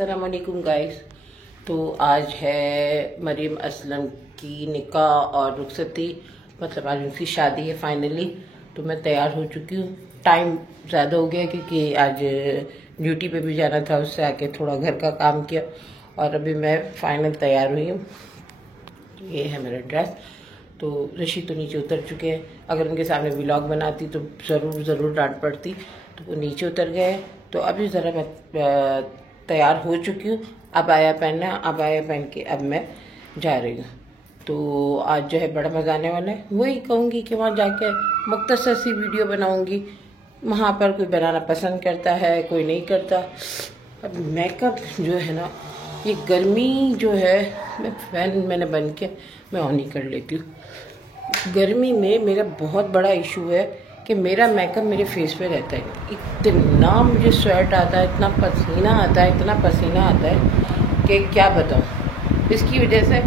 अस्सलाम वालेकुम गाइस। तो आज है मरीम असलम की निकाह और रुखसती, मतलब आज उनकी शादी है फाइनली। तो मैं तैयार हो चुकी हूँ। टाइम ज़्यादा हो गया क्योंकि आज ड्यूटी पे भी जाना था, उससे आके थोड़ा घर का काम किया और अभी मैं फाइनल तैयार हुई हूँ। ये है मेरा ड्रेस। तो ऋषि तो नीचे उतर चुके हैं। अगर उनके सामने व्लॉग बनाती तो ज़रूर डांट पड़ती, तो वो नीचे उतर गए। तो अभी ज़रा मैं तैयार हो चुकी हूँ। अब आया पहनना, अब आया पहन के अब मैं जा रही हूँ। तो आज जो है बड़ा मज़ा आने वाला है। वही कहूँगी कि वहाँ जाके मुख्तसर सी वीडियो बनाऊँगी। वहाँ पर कोई बनाना पसंद करता है, कोई नहीं करता। अब मेकअप जो है ना, ये गर्मी जो है, मैंने बन के मैं ऑन ही कर लेती हूँ। गर्मी में मेरा बहुत बड़ा इशू है कि मेरा मेकअप मेरे फेस पे रहता है। इतना मुझे स्वेट आता है, इतना पसीना आता है कि क्या बताऊँ। इसकी वजह से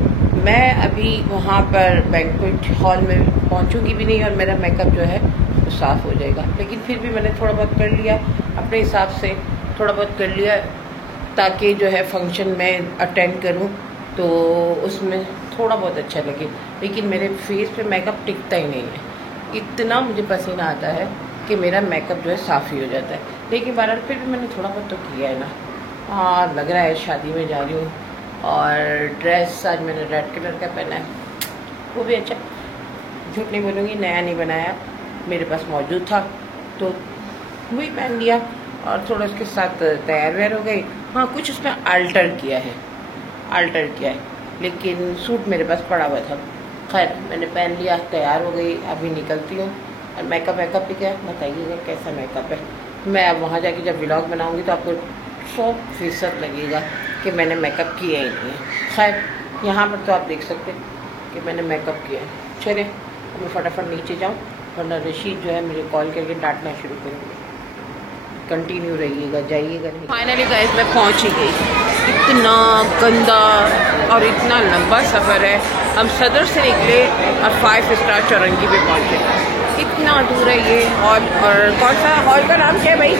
मैं अभी वहाँ पर बैंक्वेट हॉल में पहुँचूँगी भी नहीं और मेरा मेकअप जो है वो साफ़ हो जाएगा। लेकिन फिर भी मैंने थोड़ा बहुत कर लिया, अपने हिसाब से थोड़ा बहुत कर लिया, ताकि जो है फंक्शन में अटेंड करूं तो उसमें थोड़ा बहुत अच्छा लगे। लेकिन मेरे फेस पे मेकअप टिकता ही नहीं है। इतना मुझे पसीना आता है कि मेरा मेकअप जो है साफ़ ही हो जाता है। लेकिन बहरहाल फिर भी मैंने थोड़ा बहुत तो किया है ना। हाँ, लग रहा है शादी में जा रही हूँ। और ड्रेस आज मैंने रेड कलर का पहना है, वो भी अच्छा, झूठ नहीं बोलूँगी, नया नहीं बनाया, मेरे पास मौजूद था तो वही पहन लिया और थोड़ा उसके साथ तैयार वैयार हो गई। हाँ, कुछ उसमें अल्टर किया है, लेकिन सूट मेरे पास पड़ा हुआ था। खैर, मैंने पहन लिया, तैयार हो गई, अभी निकलती हूँ। और मेकअप भी क्या बताइएगा कैसा मेकअप है। मैं अब वहाँ जाके जब व्लॉग बनाऊँगी तो आपको 100% लगेगा कि मैंने मेकअप किया ही नहीं है। खैर, यहाँ पर तो आप देख सकते हैं कि मैंने मेकअप किया है। चलिए मैं फटाफट नीचे जाऊँ, वरना ऋषि जो है मुझे कॉल करके डांटना शुरू करेंगे। कंटिन्यू रहिएगा, जाइएगा नहीं। फाइनली गाइस मैं पहुंच ही गई। इतना गंदा और इतना लंबा सफ़र है। हम सदर से निकले और 5 स्टार चौरंगी पे पहुंचे। इतना दूर है ये हॉल। और कौन सा हॉल का नाम क्या है भाई?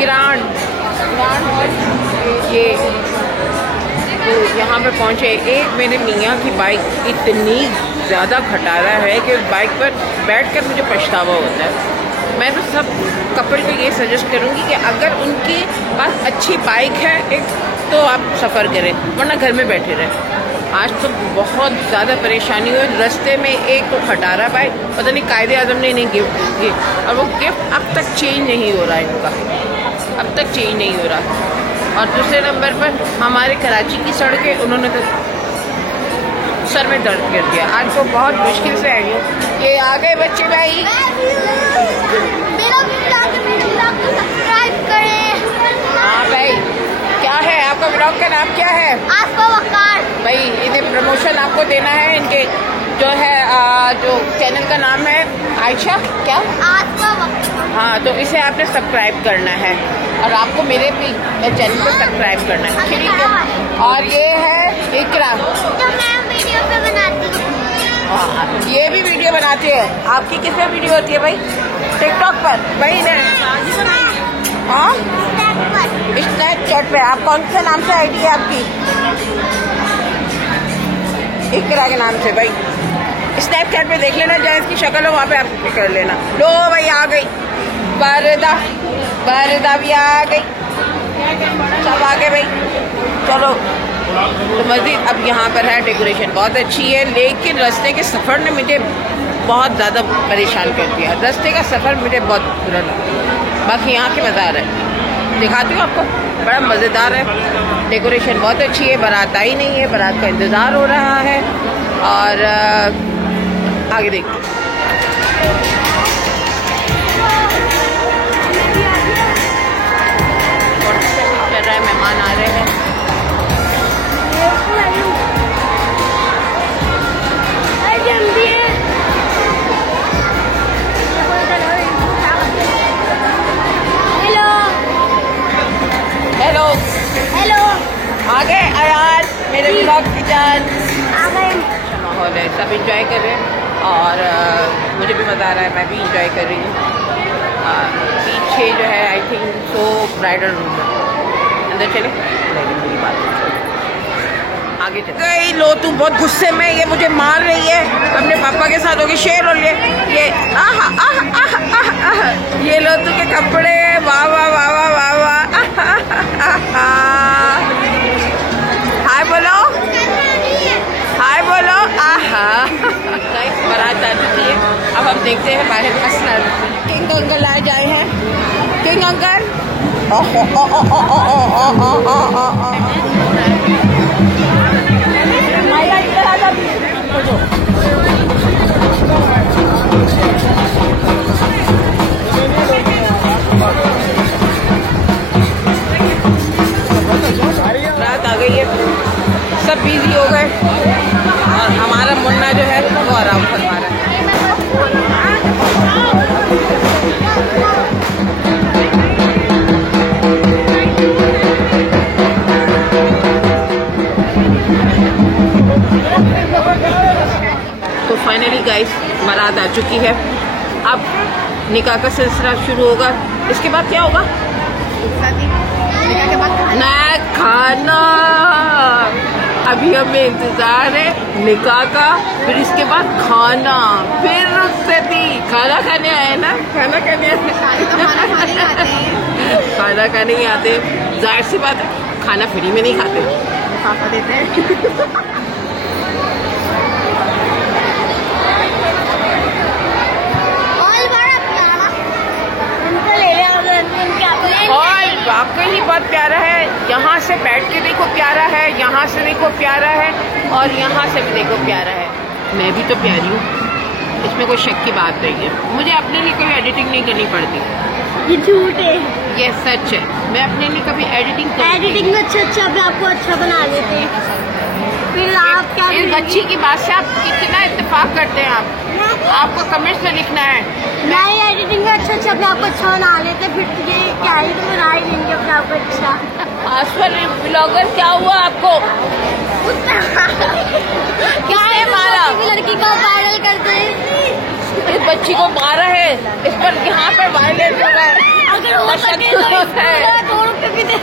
Grand hall. ये तो यहाँ पे पहुंचे। एक मेरे मियाँ की बाइक इतनी ज़्यादा खटारा है कि बाइक पर बैठकर मुझे पछतावा होता है। मैं तो सब कपल को ये सजेस्ट करूँगी कि अगर उनके पास अच्छी बाइक है एक, तो आप सफ़र करें, वरना घर में बैठे रहें। आज तो बहुत ज़्यादा परेशानी हुई। रास्ते में एक तो खटारा बाइक, पता नहीं कायदे आज़म ने इन्हें गिफ्ट दी और वो गिफ्ट अब तक चेंज नहीं हो रहा है इनका, अब तक चेंज नहीं हो रहा। और दूसरे नंबर पर हमारे कराची की सड़कें उन्होंने तो सर में दर्द कर दिया। आज तो बहुत मुश्किल से आई हूँ। ये आ गए बच्चे भाई। हाँ भाई, क्या है आपका ब्लॉग का नाम क्या है? भाई इन्हें प्रमोशन आपको देना है। इनके जो है जो चैनल का नाम है आयशा क्या? हाँ, तो इसे आपने सब्सक्राइब करना है और आपको मेरे भी चैनल को सब्सक्राइब करना है, ठीक है? और ये है इकरा, हाँ, ये भी वीडियो बनाती है। आपकी किस पे वीडियो होती है भाई? टिकटॉक पर भाई ने? हाँ, स्नैपचैट पे। आप कौन से नाम से आईडी है आपकी? इकरा के नाम से भाई। स्नैपचैट पे देख लेना, जहाँ इसकी शक्ल हो वहाँ पे आप कर लेना। लो भाई आ गई बारदा भी आ गई, सब आ गए भाई। चलो तो मस्जिद अब यहाँ पर है, डेकोरेशन बहुत अच्छी है। लेकिन रास्ते के सफ़र ने मुझे बहुत ज़्यादा परेशान कर दिया। रास्ते का सफ़र मुझे बहुत बुरा लगा। बाकी यहाँ के मज़ा आ रहा है, दिखाती हूँ आपको, बड़ा मज़ेदार है। डेकोरेशन बहुत अच्छी है। बारात आई नहीं है, बारात का इंतज़ार हो रहा है। और आगे देखते हैं। चल रहा है, मेहमान आ रहे हैं। हेलो आ गए यार मेरे ब्लॉग की जान। अच्छा माहौल है, सब इंजॉय कर रहे हैं और मुझे भी मज़ा आ रहा है, मैं भी इंजॉय कर रही हूँ। पीछे जो है I think so bridal room है अंदर चले, पूरी बात आगे चले गई। लो तू बहुत गुस्से में, ये मुझे मार रही है, अपने पापा के साथ होगी शेर। और ये आह आह आह आह आह, ये लो तू के कपड़े, वाह वाह वाह वाह वाह वाह। हाय बोलो, हाय बोलो। आहा बारात आ चुकी है। अब हम देखते हैं बाहर असलम किंग अंकल आ जाए हैं। किंग अंकल रात आ गई है, सब बिजी हो गए और हमारा मुन्ना जो है वो आराम फरमा रहा है। तो फाइनली गाइस बारात आ चुकी है। अब निकाह का सिलसिला शुरू होगा। इसके बाद क्या होगा? नया खाना। अभी हमें इंतजार है निकाह का, फिर इसके बाद खाना, फिर रुखसती। खाना खाने आए ना, खाना खाने खाना खाने ही आते। जाहिर सी बात है खाना फ्री में नहीं खाते, पापा देते हैं। हॉल वाकई ही बहुत प्यारा है। यहाँ से बैठ के देखो प्यारा है, यहाँ से देखो प्यारा है, और यहाँ से भी देखो प्यारा है। मैं भी तो प्यारी हूँ, इसमें कोई शक की बात नहीं है। मुझे अपने लिए कोई एडिटिंग नहीं करनी पड़ती। ये झूठ है, ये सच है। मैं अपने लिए कभी एडिटिंग में अच्छा भी आपको अच्छा बना लेते हैं। फिर आप क्या इस बच्ची की बात से आप कितना इत्तेफाक करते हैं? आपको कमेंट्स में लिखना है। मैं एडिटिंग में अच्छा भी आपको अच्छा बना लेते, फिर ये क्या ही तो बना ही देंगे अपने आपको अच्छा। आसफल ब्लॉगर क्या हुआ आपको? क्या है मारा? लड़की को वायरल करते हैं, इस बच्ची को मारा है, इस पर यहाँ पर वायलेंस हो रहा है। अगर हो सके तो 2 रुपए भी दे।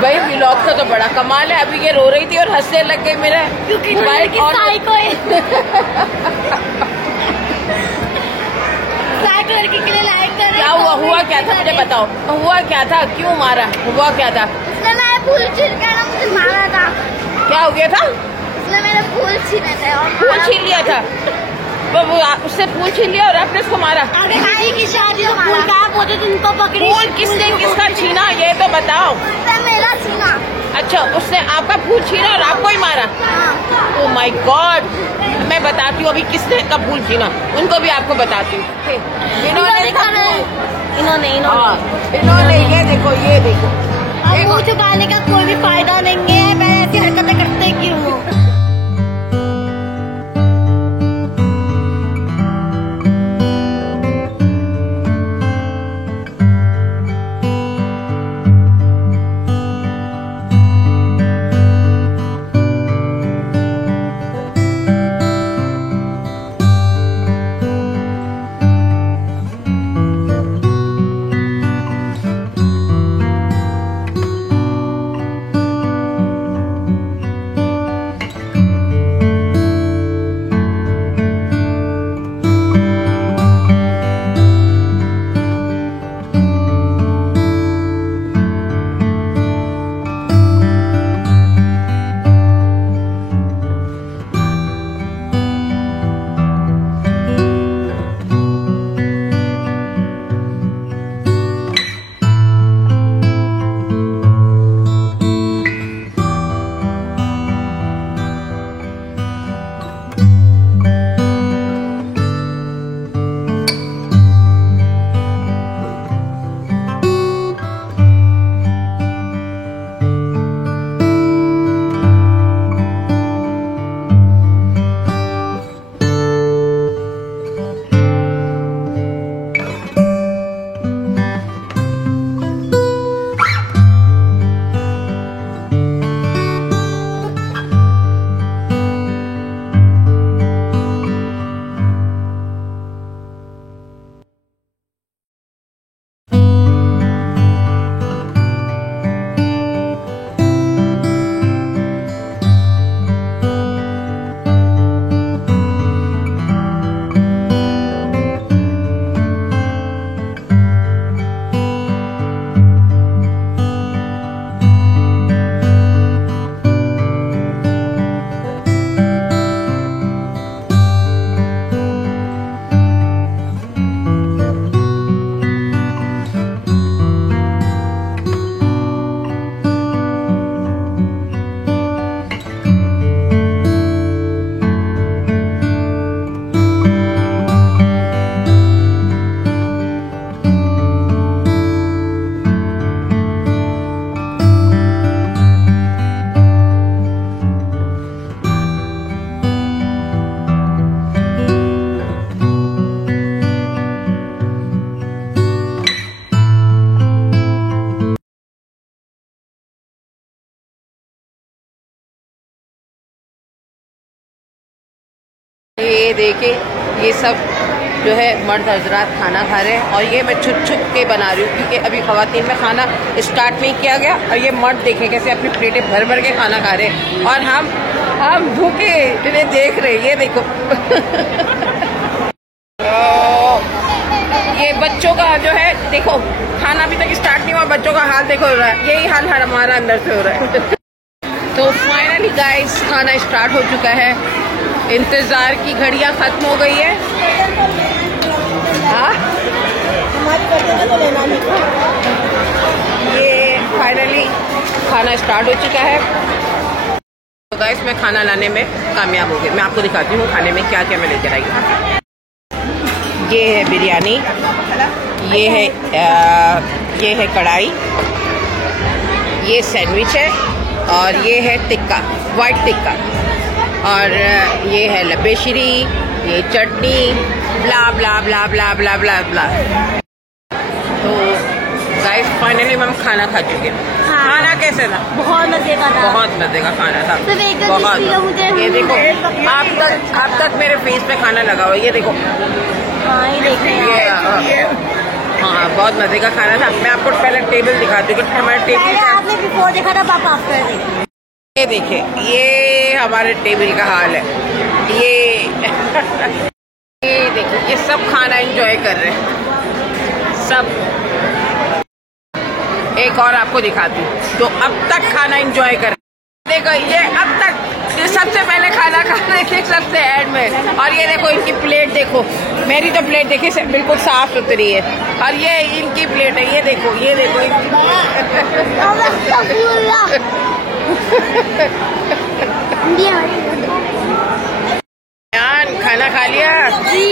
भाई व्लॉग का तो बड़ा कमाल है। अभी ये रो रही थी और हंसने लग गई मेरा, क्योंकि मोबाइल ऑन लड़की के लिए लाइक कर। क्या हुआ क्या था मुझे बताओ, हुआ क्या था? क्यों मारा? हुआ क्या था? मैं फूल छीन कर मुझे मारा था। क्या हो गया था? इसने मेरे फूल छीने थे और फूल छीन लिया था। वो उससे फूल छीन लिया और आपने उसको मारा। अरे भाई की शादी तो फूल गायब होते थे, उनको पकड़ी। फूल किसने किसका छीना ये तो बताओ। उसने मेरा छीना। अच्छा, उसने आपका फूल छीना और आपको ही मारा? Oh my God. मैं बताती हूँ अभी किसने का फूल छीना, उनको भी आपको बताती हूँ। इन्होंने ये देखो, ये देखो। मुँह छुपाने का कोई भी फायदा नहीं है, मैं ऐसी हरकतें करते क्यों हूँ? ये देखे ये सब जो है मर्द हजरात खाना खा रहे हैं और ये मैं छुप छुप के बना रही हूँ क्योंकि अभी ख़वातीन में खाना स्टार्ट नहीं किया गया। और ये मर्द देखे कैसे अपनी प्लेटें भर भर के खाना खा रहे हैं और हम भूखे इन्हें देख रहे हैं। ये देखो ये बच्चों का जो है देखो खाना अभी तक स्टार्ट नहीं हुआ, बच्चों का हाल देखो हो रहा है, यही हाल हमारा अंदर से हो रहा है। तो फाइनली गाइस खाना स्टार्ट हो चुका है, इंतजार की घड़ियां खत्म हो गई है। हाँ ये फाइनली खाना स्टार्ट हो चुका है। तो गाइस मैं खाना लाने में कामयाब हो गई। मैं आपको दिखाती हूँ खाने में क्या क्या मैं लेकर आई हूँ। ये है बिरयानी, ये है कढ़ाई, ये सैंडविच है और ये है टिक्का, वाइट टिक्का, और ये है लपेशरी, ये चटनी, ब्ला ब्ला ब्ला ब्ला ब्ला ब्ला ब्ला। तो गाइस फाइनली हम खाना खा चुके हैं। हाँ। खाना कैसे था? बहुत मजे का था, बहुत मजे का खाना था, बहुत। ये देखो आप तक मेरे फेस पे खाना लगा हुआ है, ये देखो। हाँ ये देखिए, हाँ बहुत मजे का खाना था। मैं आपको पहले टेबल दिखाती हूँ कि हमारे टेबल आपने बिफोर देखा था, पापा आफ्टर। ये देखिए ये हमारे टेबल का हाल है। ये देखिए ये सब खाना एंजॉय कर रहे हैं सब। एक और आपको दिखाती हूँ जो अब तक खाना एंजॉय कर, देखो ये अब तक ये सबसे पहले खाना खाने के सबसे एंड में। और ये देखो इनकी प्लेट देखो, मेरी तो प्लेट देखिए बिल्कुल साफ सुथरी है और ये इनकी प्लेट है, ये देखो ये देखो यार खाना खा लिया जी।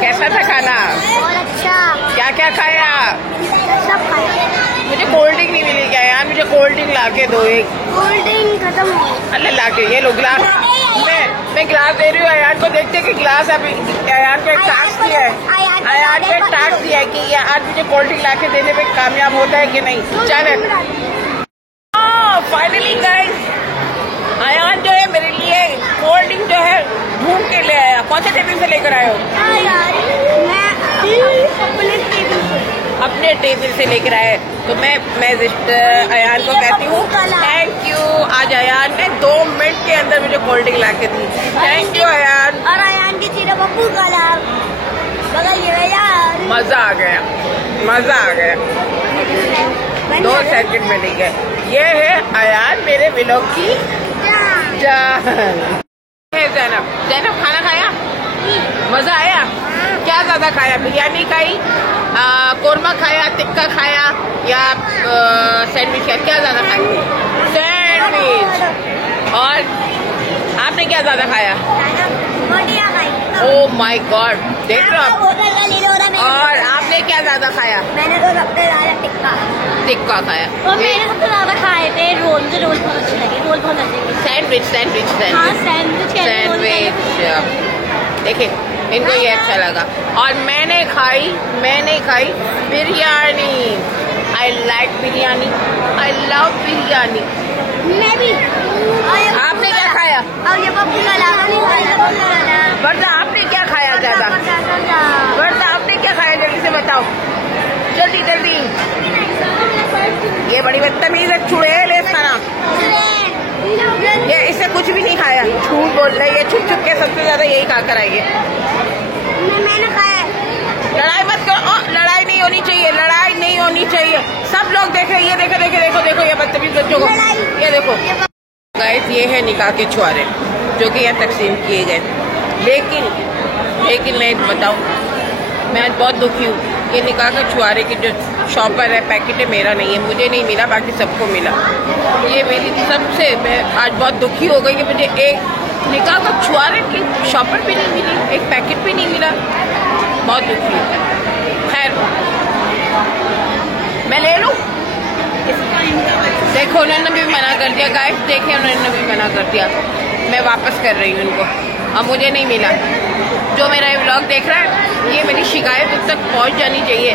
कैसा था खाना? बहुत अच्छा। क्या क्या खाया? सब खाया। मुझे कोल्ड ड्रिंक नहीं मिली क्या यार? मुझे कोल्ड ड्रिंक ला के दो एक। कोल्ड ड्रिंक खत्म हो गई। अल्लाह ला के ये लो गिलास। मैं गिलास दे रही हूँ अयान को, देखते कि गिलास अभी अयान को एक टास्क दिया है, अयान को एक टास्क दिया है कि यार मुझे कोल्ड ड्रिंक ला के देने में कामयाब होता है कि नहीं। चल फाइनली गाइस अयान जो है मेरे लिए कोल्ड ड्रिंक जो है ढूंढ के ले आया। कौन से टेबल से लेकर आए हो? अपने टेबल से लेकर आए। तो मैं अयान को कहती हूँ थैंक यू। आज अयान ने 2 मिनट के अंदर मुझे कोल्ड ड्रिंक ला के दी। Thank you Ayan. और अयान की चीज़ पप्पू काला मजा आ गया, मजा आ गया। 2 सेकंड में नहीं गए। ये है अयान मेरे व्लॉग की जान। जैनब खाना खाया? मजा आया? क्या ज्यादा खाया? बिरयानी खाई, कोरमा खाया, टिक्का खाया या सैंडविच खाया? क्या ज्यादा खाया? सैंडविच। और आपने क्या ज्यादा खाया? ओह माय गॉड, देख रहे हो आप। और आपने क्या ज्यादा खाया? मैंने तो सबसे ज्यादा टिक्का खाया। और मैंने सबसे ज्यादा खाए थे रोल। मुझे रोल बहुत अच्छे लगे, रोल बहुत अच्छे लगे। सैंडविच हाँ सैंडविच। देखिए इनको ये अच्छा लगा। और मैंने खाई biryani. I like biryani, I love biryani. मैं भी। आपने क्या खाया? वर्षा आपने क्या खाया ज्यादा? वर्षा आपने क्या खाया? जल्दी से बताओ, जल्दी जल्दी। ये बड़ी बदतमीज है, चुड़ैल है इसका नाम। ये इससे कुछ भी नहीं खाया, झूठ बोल रहा है ये। छुप छुप के सबसे ज्यादा यही खा कर आई है। मैंने खाया। लड़ाई मत करो, लड़ाई नहीं होनी चाहिए, लड़ाई नहीं होनी चाहिए। सब लोग देख रहे हैं। ये देखो देखो देखो देखो ये बदतमीज बच्चों को, ये देखो गाइस। ये है निकाह के छुआरे जो कि यहाँ तकसीम किए गए। लेकिन मैं बताऊँ, मैं आज बहुत दुखी हूँ। ये निकाह के छुआरे की जो शॉपर है, पैकेट है, मेरा नहीं है, मुझे नहीं मिला, बाकी सबको मिला। ये मेरी सबसे, मैं आज बहुत दुखी हो गई कि मुझे एक निकाह का छुआरे की शॉपर भी नहीं मिली, एक पैकेट भी नहीं मिला। बहुत दुखी हूँ। खैर मैं ले लूँ। देखो उन्होंने भी मना कर दिया गाइस, देखे उन्होंने भी मना कर दिया। मैं वापस कर रही हूँ इनको, अब मुझे नहीं मिला। जो मेरा ये व्लॉग देख रहा है, ये मेरी शिकायत उस तक पहुँच जानी चाहिए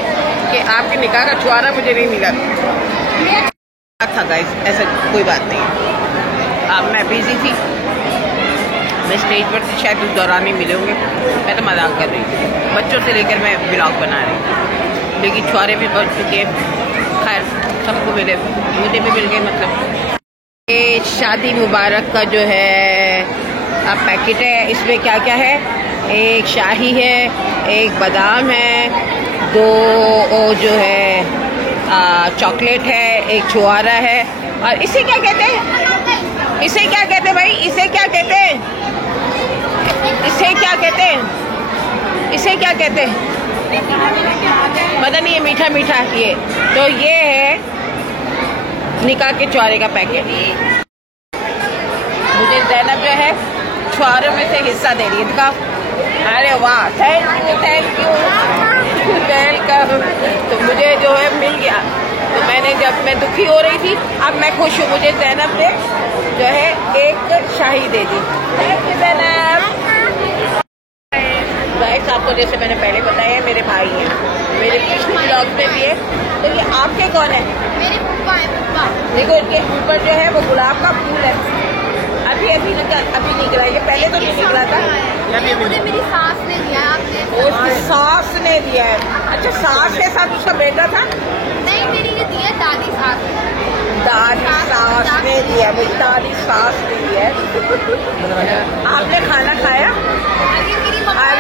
कि आपके निकाह का छुआरा मुझे नहीं मिला था गाइस। ऐसा कोई बात नहीं। अब मैं बिजी थी, मैं स्टेज पर थी, शायद उस दौरान ही मिले होंगे। मैं तो मजाक कर रही थी, बच्चों से लेकर मैं ब्लॉग बना रही थी, लेकिन छुआरे भी पहुँच चुके हैं। खैर सबको मिले, मुझे भी मिल गए। मतलब ये शादी मुबारक का जो है पैकेट है, इसमें क्या क्या है, एक शाही है, एक बादाम है, 2 जो है चॉकलेट है, एक छुआरा है। और इसे क्या कहते हैं, इसे क्या कहते हैं भाई, इसे क्या कहते हैं, इसे क्या कहते हैं, इसे क्या कहते हैं, पता नहीं, ये मीठा मीठा ये। तो ये है निकाह के छुआरे का पैकेट। मुझे ज़ैनब जो है छुआरों में से हिस्सा दे रही है, दिखाओ। अरे वाह, थैंक यू वेलकम। तो मुझे जो है मिल गया, तो मैंने, जब मैं दुखी हो रही थी, अब मैं खुश हूँ, मुझे ज़ैनब ने जो है एक शाही दे दी। Thank you Zainab. गाइस, आपको जैसे मैंने पहले बताया, मेरे भाई हैं, मेरे पिछले ब्लॉग में भी है। तो ये आपके कौन है? मेरे पप्पा है, पप्पा। देखो इनके ऊपर जो है वो गुलाब का फूल है, अभी निकला, ये पहले तो नहीं निकला था। मुझे मेरी सास ने दिया है, आपने? उसकी सास ने दिया है। अच्छा, सास के साथ उसका बेटा था? नहीं, मेरी ये दिया दादी सास। दादी सास ने दिया, मुझे दादी सास ने दिया है। आपने खाना खाया? और ये मेरी मम्मा है,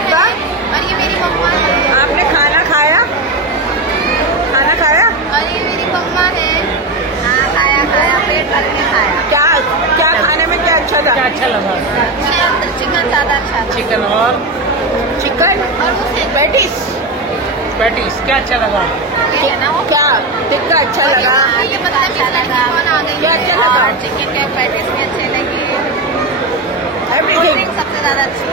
और ये मेरी मम्मा है। आपने खाना खाया? खाना खाया? और ये मेरी मम्मा है। हाँ, खाया, पेट भर के खाया। क्या खाने में क्या अच्छा था? क्या अच्छा लगा? चिकन ज़्यादा अच्छा था। चिकन और और वो पैटीज क्या अच्छा लगा? ये है ना, वो क्या टिक्का अच्छा लगा? ये मतलब अच्छा लगा। क्या अच्छा लगा? चिकन के पैटीज भी अच्छे लगे, एवरीथिंग सबसे ज़्यादा अच्छी।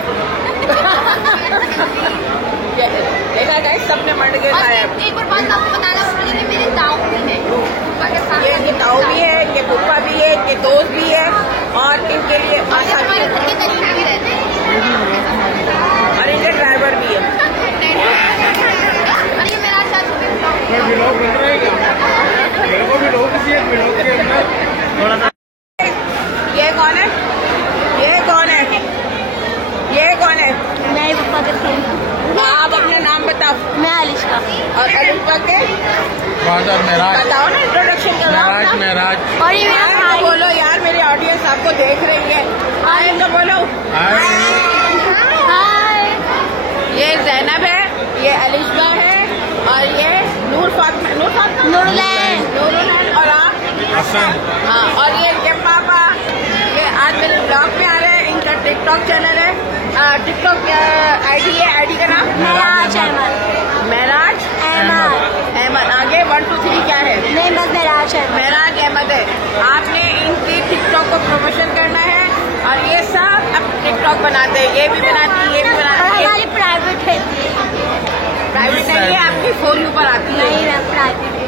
देखा गाइस, सबने मर के खाया। एक और बात आपको बताना भूल गई, मेरे ताऊ भी है पाकिस्तान। ये ताऊ भी है, ये फूफा भी है, ये दोस्त भी है, और इनके लिए हमारे घर के करीब भी रहते हैं, और इनके ड्राइवर भी है। और ये मेरा साथ व्लॉग बन रहा है क्या? मेरे को भी लोग किसी एक व्लॉग के अंदर थोड़ा सा। ये कौन है? ये कौन है? ये कौन है? मेरे पापा के फ्रेंड। आप अपना नाम बताओ। मैं अलिशा। और अलिशा के फादर मेराज। बताओ ना, इंट्रोडक्शन करो। मेराज। और ये मेरा आए तो भाई। बोलो यार, मेरी ऑडियंस आपको देख रही है, आए तो बोलो। हाय। ये ज़ैनब है, ये अलिशा है, और ये नूरुलैन, और आप? हाँ, और ये इनके पापा, ये आज मेरे ब्लॉग में आ रहे हैं। इनका टिकटॉक चैनल है, टिकटॉक आईडी है, आईडी का नाम मेराज अहमद। आगे 1 2 3 क्या है? नहीं, बस मेराज अहमद है। आपने इनकी टिकटॉक को प्रमोशन करना है, और ये सब अब टिकटॉक बनाते हैं, ये भी बनाती है, ये भी बनाती है। हमारी प्राइवेट है। प्राइवेट नहीं है, आपकी फोन पर आती है। नहीं, मैं प्राइवेट है।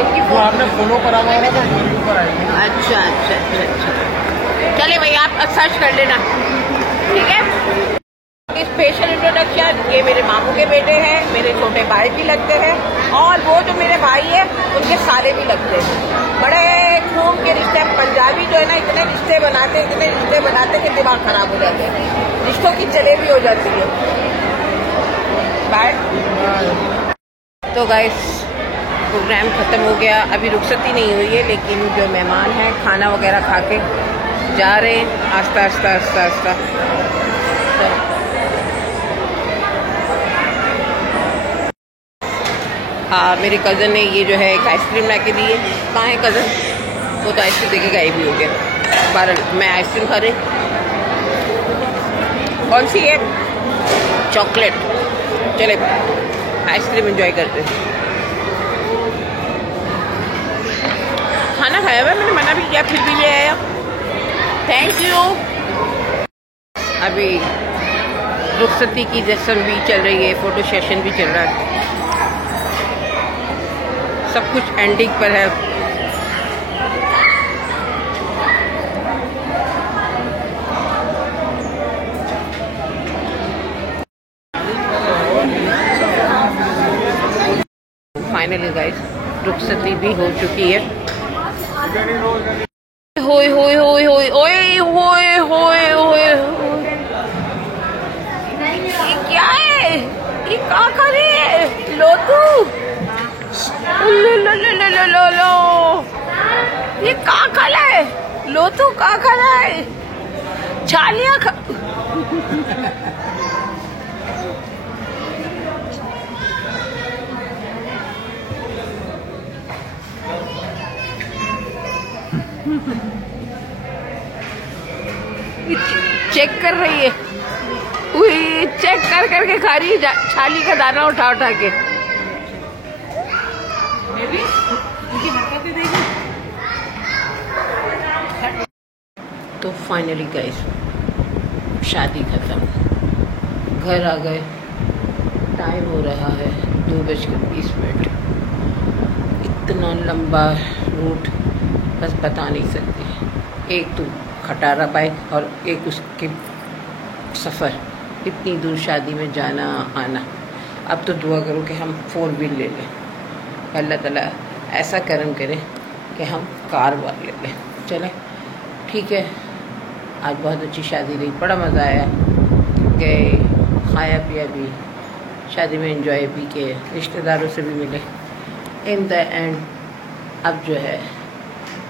इनकी वो आपने फॉलो करा हुआ है तो फोन पर आएगी। अच्छा। चलिए भाई, आप सर्च कर लेना, ठीक है। स्पेशल इंट्रोडक्शन, ये मेरे मामू के बेटे हैं, मेरे छोटे भाई भी लगते हैं, और वो जो मेरे भाई है उनके साले भी लगते हैं। बड़े खून के रिश्ते। पंजाबी जो है ना, इतने रिश्ते बनाते कि दिमाग खराब हो जाते हैं, रिश्तों की जलेबी हो जाती है। बाय। तो गाइस, प्रोग्राम ख़त्म हो गया, अभी रुखसती नहीं हुई है, लेकिन जो मेहमान हैं खाना वगैरह खा के जा रहे हैं आस्ता। हाँ, मेरे कज़न ने ये जो है एक आइसक्रीम ला के दी है। कहाँ है कज़न? वो तो आइसक्रीम देके गायब भी हो गया। बहरहाल मैं आइसक्रीम खा रही। कौन सी है? चॉकलेट। चले आइसक्रीम एंजॉय करते हैं। खाना खाया हुआ, मैंने मना भी किया, फिर भी ले आया। Thank you. अभी रुखसती की रस्म भी चल रही है, फोटो सेशन भी चल रहा है, सब कुछ एंडिंग पर है। फाइनली गाइस, रुखसती भी हो चुकी है। होए होए होए होए ओए होए होए होए ये क्या कर रही है लो तू लो ये क्या खा है लो तू क्या खा है छालियां खा चेक कर रही है चेक कर करके खा रही है छाली का दाना उठा उठा के तो फाइनली गाइस शादी खत्म घर आ गए टाइम हो रहा है 2:20 इतना लंबा रूट बस बता नहीं सकती एक तो खटारा बाइक और एक उसके सफ़र इतनी दूर शादी में जाना आना अब तो दुआ करो कि हम 4 व्हील ले लें अल्लाह ताला ऐसा करम करे कि हम कार वाले ले लें चलें ठीक है आज बहुत अच्छी शादी रही बड़ा मज़ा आया गए खाया पिया भी शादी में एंजॉय भी किए रिश्तेदारों से भी मिले इन द एंड अब जो है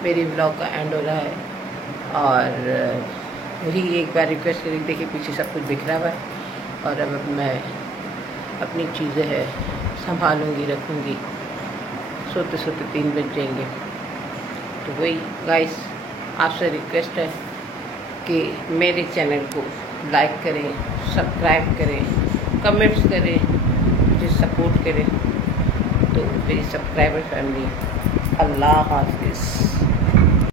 मेरी ब्लॉग का एंड हो रहा है और वही एक बार रिक्वेस्ट करी देखिए पीछे सब कुछ बिखरा हुआ है और अब मैं अपनी चीज़ें है संभालूंगी रखूंगी सोते सोते 3 बज जाएंगे तो वही गाइस आपसे रिक्वेस्ट है कि मेरे चैनल को लाइक करें सब्सक्राइब करें कमेंट्स करें मुझे सपोर्ट करें तो मेरी सब्सक्राइबर फैमिली अल्लाह हाफिज़।